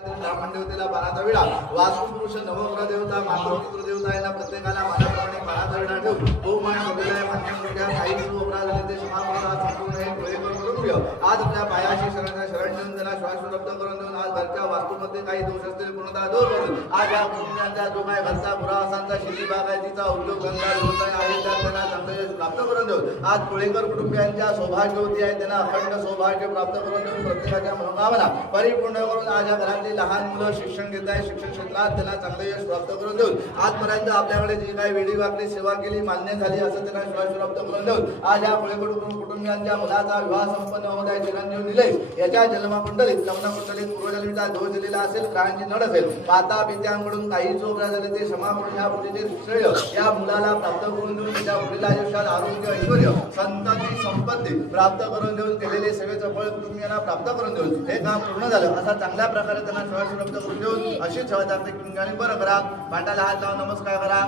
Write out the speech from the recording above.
ब्राह्मण देवतेला पानाचा विडा, वास्तुपुरुष नवग्रह देवता मातृपितृ देवता यांना प्रत्येकाला मानाप्रमाणे पानाचा विडा ठेवून बहुमान ठेवलेला मान्य काही उपरा झाले ते समाप्त संपूर्ण हे डोळे करून घ्या। आज आपल्या पायाशी शरण देऊन त्यांना श्वास रक्त करून देऊन आज घरच्या वास्तूमध्ये काही दोष असतील पूर्णतः दूर करून आज या कुटुंबियांचा जो काय घरचा पुरावासांचा शेती बागायतीचा उद्योग धंदा व्यवसाय आहे त्यात त्यांना चांगले यश प्राप्त करून देऊन आज कोळेकर कुटुंबियांच्या सौभाग्यवती आहे त्यांना अखंड सौभाग्य प्राप्त करून देऊन प्रत्येकाच्या मनोकामना परिपूर्ण करून आज या घरातली लहान मुलं शिक्षण घेत आहे शिक्षण क्षेत्रात त्यांना चांगले यश प्राप्त करून देऊन आजपर्यंत आपल्याकडे जी काही वेळी वाकडी सेवा केली मान्य झाली असं त्यांना श्वास प्राप्त करून देऊन आज या कोळेकर कुटुंबियांच्या मुलाचा विवाह संपन्न होत आहे चिरंजीव निलेश याच्या जन्मकुंडलीत लग्नकुंडलीत पूर्वजन्मीचा दोष दिलेला असेल ग्रहांची नड असेल माता पित्यांकडून काही चोपडा झाले ते क्षमा करून या पुढचे श्रेय या मुलाला प्राप्त करून देऊन त्याच्या पुढील आयुष्यात आरोग्य ऐश्वर्य संतती संपत्ती प्राप्त करून देऊन केलेले सेवेचं फळ कुटुंबियांना प्राप्त करून देऊन हे काम पूर्ण झालं असा चांगल्या प्रकारे त्यांना श्वास प्राप्त करून देऊन अशी ठेवायचा बरं करा पाटाला हात लावून नमस्कार करा।